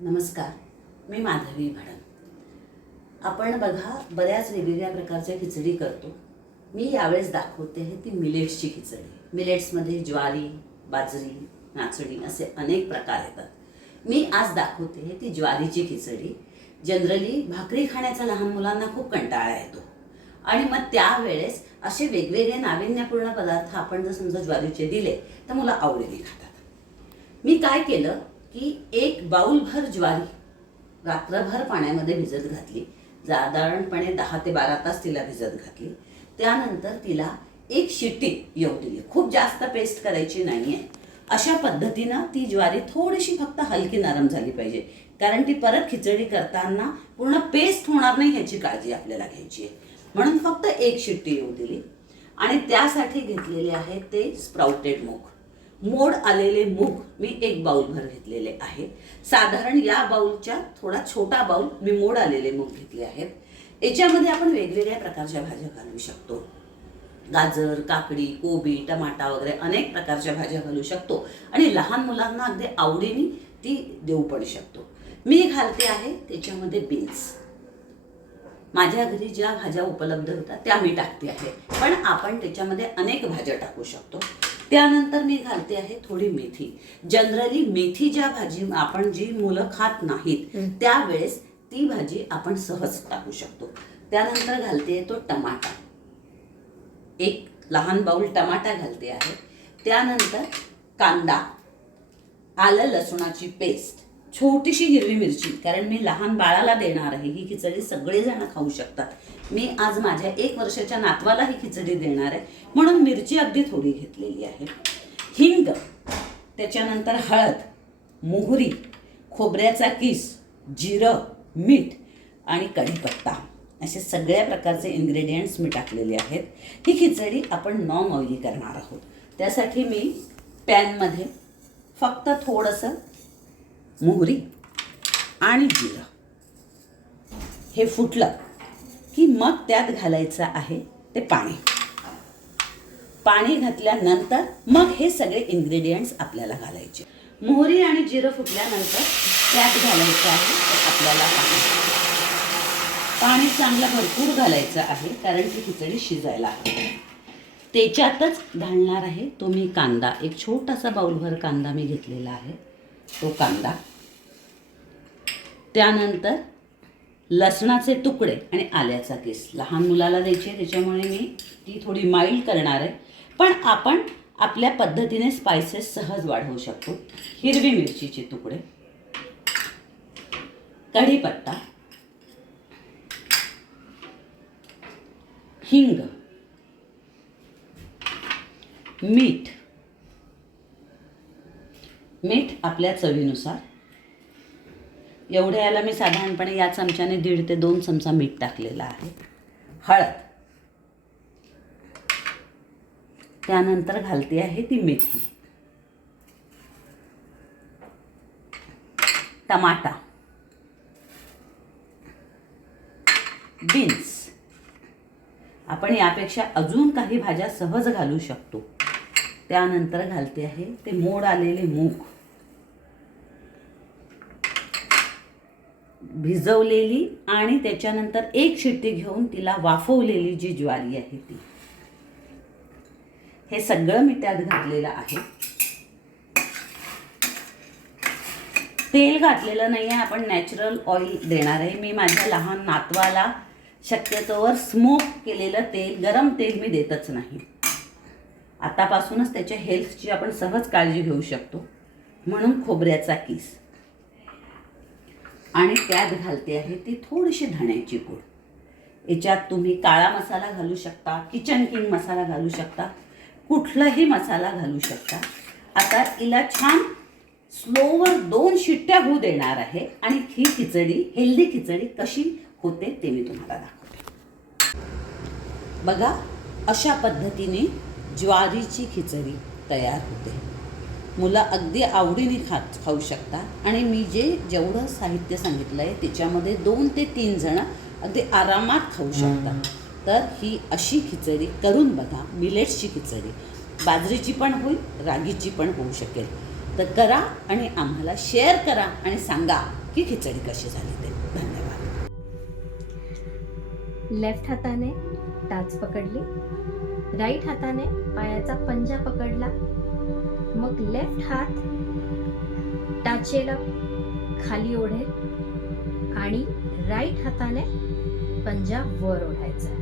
नमस्कार मी माधवी भडन आपण बघा बऱ्याच वेगवेगळ्या प्रकारच्या खिचडी करतो. मी यावेळेस दाखवते आहे ती मिलेट्सची खिचडी. मिलेट्समध्ये ज्वारी बाजरी नाचणी असे अनेक प्रकार येतात. मी आज दाखवते आहे ती ज्वारीची खिचडी. जनरली भाकरी खाण्याचा लहान मुलांना खूप कंटाळा येतो. आणि मग त्यावेळेस असे वेगवेगळे नाविन्यपूर्ण पदार्थ आपण जर समजा ज्वारीचे दिले तर मुलं आवडीने खातात. मी काय केलं? की एक बाऊलभर ज्वारी रात्रभर पाण्यामध्ये भिजत घातली. साधारणपणे दहा ते बारा तास तिला भिजत घातली. त्यानंतर तिला एक शिट्टी येऊ दिली. खूप जास्त पेस्ट करायची नाही आहे अशा पद्धतीनं ती ज्वारी थोडीशी फक्त हलकी नरम झाली पाहिजे. कारण ती परत खिचडी करताना पूर्ण पेस्ट होणार नाही ह्याची काळजी आपल्याला घ्यायची आहे. म्हणून फक्त एक शिट्टी येऊ दिली. आणि त्यासाठी घेतलेले आहे ते स्प्राउटेड मूग. मोड आलेले मूग मी एक बाउलभर घेतलेले आहे. साधारण या बाउलच्या थोडा छोटा बाऊल मी मोड आलेले मूग घेतले आहेत. याच्यामध्ये आपण वेगवेगळ्या प्रकारच्या भाज्या घालू शकतो. गाजर काकडी कोबी टमाटा वगैरे अनेक प्रकारच्या भाज्या घालू शकतो. आणि लहान मुलांना अगदी आवडीने ती देऊ पण शकतो. मी घालते आहे त्याच्यामध्ये बीन्स. माझ्या घरी ज्या भाज्या उपलब्ध होतात त्या मी टाकते आहे. पण आपण त्याच्यामध्ये अनेक भाज्या टाकू शकतो. त्यानंतर मी घालते आहे थोडी मेथी. जनरली मेथी ज्या भाजी आपण जी मुलं खात नाहीत त्यावेळेस ती भाजी आपण सहज टाकू शकतो. त्यानंतर घालते तो टमाटा. एक लहान बाऊल टमाटा घालते आहे. त्यानंतर कांदा आलं लसुणाची पेस्ट. छोटीशी हिरवी मिरची कारण मी लहान बाळाला देणार आहे ही खिचडी सगळेजण खाऊ शकतात. मी आज माझ्या एक वर्षाच्या नातवाला ही खिचडी देणार आहे म्हणून मिरची अगदी थोडी घेतलेली आहे. हिंग त्याच्यानंतर हळद मोहरी खोबऱ्याचा किस जिरं मीठ आणि कढीपत्ता. असे सगळ्या प्रकारचे इन्ग्रेडियंट्स मी टाकलेले आहेत. ही खिचडी आपण नॉन ऑइली करणार आहोत. त्यासाठी मी पॅनमध्ये फक्त थोडंसं मोहरी आणि जिरं. हे फुटलं की मग त्यात घालायचं आहे ते पाणी. पाणी घातल्यानंतर मग हे सगळे इन्ग्रेडियंट्स आपल्याला घालायचे. मोहरी आणि जिरं फुटल्यानंतर त्यात घालायचं आहे आपल्याला पाणी. पाणी चांगलं भरपूर घालायचं आहे कारण ती खिचडी शिजायला हवी. त्याच्यातच घालणार आहे तो मी कांदा. एक छोटासा बाउलभर कांदा मी घेतलेला आहे. तो कांदा. त्यानंतर लसणाचे तुकडे आणि आल्याचा केस. लहान मुलाला द्यायचे त्याच्यामुळे मी ती थोडी माइल्ड करणार आहे. पण आपण आपल्या पद्धतीने स्पायसेस सहज वाढवू शकतो. हिरवी मिरचीचे तुकडे. कढीपत्ता. हिंग. मीठ. मीठ आपल्या चवीनुसार. एवढ्या याला मी साधारणपणे या चमच्याने दीड ते दोन चमचा मीठ टाकलेला आहे. हळद. त्यानंतर घालते आहे ती मेथी. टमाटा. बीन्स. आपण यापेक्षा अजून काही भाज्या सहज घालू शकतो. त्यानंतर घालते आहे ते मोड आलेले मूग. भिजवलेली आणि त्याच्यानंतर एक शिट्टी घेऊन तिला वाफवलेली जी ज्वारी आहे ती. हे सगळं मी त्यात घातलेलं आहे. तेल घातलेलं नाही आहे आपण नॅचरल ऑइल देणार आहे. मी माझ्या लहान नातवाला शक्यतोवर स्मोक केलेलं तेल गरम तेल मी देतच नाही. आतापासूनच त्याच्या हेल्थची आपण सहज काळजी घेऊ शकतो. म्हणून खोबऱ्याचा किस. आणि त्यात घालते आहे ती थोडीशी धण्याची पूड याच्यात तुम्ही काळा मसाला घालू शकता किचन किंग मसाला घालू शकता कुठलाही मसाला घालू शकता. आता हिला छान स्लोवर दोन शिट्ट्या होऊ देणार आहे आणि ही खिचडी हेल्दी खिचडी कशी होते ते मी तुम्हाला दाखवते. बघा अशा पद्धतीने ज्वारीची खिचडी तयार होते. मुलं अगदी आवडीने खात खाऊ शकतात. आणि मी जे जेवढं साहित्य सांगितलं आहे त्याच्यामध्ये दोन ते तीन जणं अगदी आरामात खाऊ शकतात. तर ही अशी खिचडी करून बघा मिलेट्सची खिचडी. बाजरीची पण होईल रागीची पण होऊ शकेल. तर करा आणि आम्हाला शेअर करा आणि सांगा की की खिचडी कशी झाली ते. धन्यवाद. लेफ्ट हाताने टाच पकडली. राईट हाताने पायाचा पंजा पकडला. मग लेफ्ट हात टाचेला खाली ओढेल आणि राईट हाताने पंजा वर ओढायचा.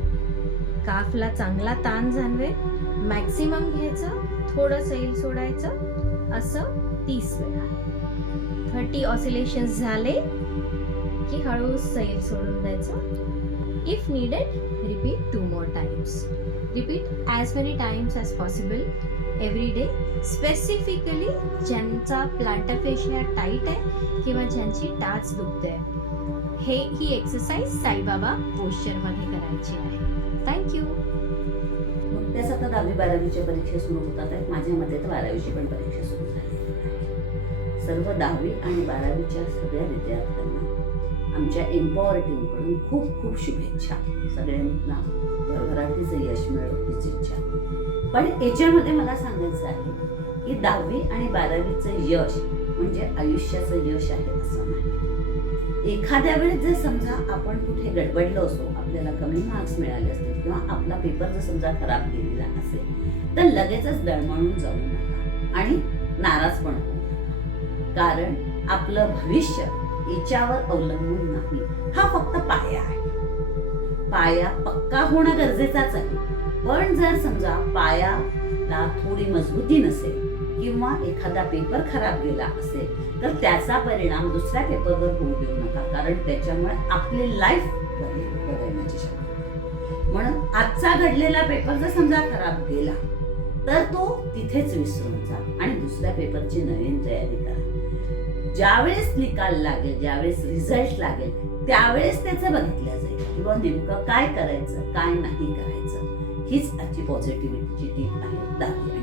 काफला चांगला ताण जाणवेल मॅक्सिमम घ्यायचं थोडं सैल सोडायचं असं तीस वेळा. थर्टी ऑसिलेशन्स झाले की हळू सैल सोडून द्यायचं. If needed, repeat two more times Repeat as many times as possible every day. Specifically ज्यांचा प्लांटर फेशिया टाईट आहे किंवा ज्यांची टाच दुखते हे ही एक्सरसाइज साईबाबा पोश्चरमध्ये करायची आहे. थँक्यू नुकत्याच आता दहावी बारावीच्या परीक्षा सुरू होतात आहेत. माझ्या मते तर बारावीची पण परीक्षा सुरू झाली सर्व दहावी आणि बारावीच्या सगळ्या विद्यार्थ्यांना आमच्या एम्पॉवर टीमकडून खूप खूप शुभेच्छा सगळ्यांना. घराठीचं यश मिळो हीच इच्छा. पण याच्यामध्ये मला सांगायचं आहे की दहावी आणि बारावीचं यश म्हणजे आयुष्याचं यश आहे असं नाही. एखाद्या वेळेस जर समजा आपण कुठे गडबडलो असो आपल्याला कमी मार्क्स मिळाले असतील किंवा आपला पेपर जर समजा खराब गेलेला असेल तर लगेचच दळमळून जाऊ नका आणि नाराज पण होऊ नका. कारण आपलं भविष्य याच्यावर अवलंबून नाही. हा फक्त पाया आहे. पाया पक्का होणं गरजेचाच आहे. पण जर समजा पायाला थोडी मजबूती नसेल किंवा एखादा पेपर खराब गेला असेल तर त्याचा परिणाम दुसऱ्या पेपरवर होऊ देऊ नका. कारण त्याच्यामुळे आपली लाईफ बदलण्याची शक्यता म्हणून आजचा घडलेला पेपर जर समजा खराब गेला तर तो तिथेच विसरून जा आणि दुसऱ्या पेपरची नवीन तयारी करा. ज्यावेळेस निकाल लागेल ज्यावेळेस रिझल्ट लागेल त्यावेळेस त्याचं बघितलं जाईल. किंवा नेमकं काय करायचं काय नाही करायचं हीच आजची पॉझिटिव्हिटीची टीप आहे. दहावी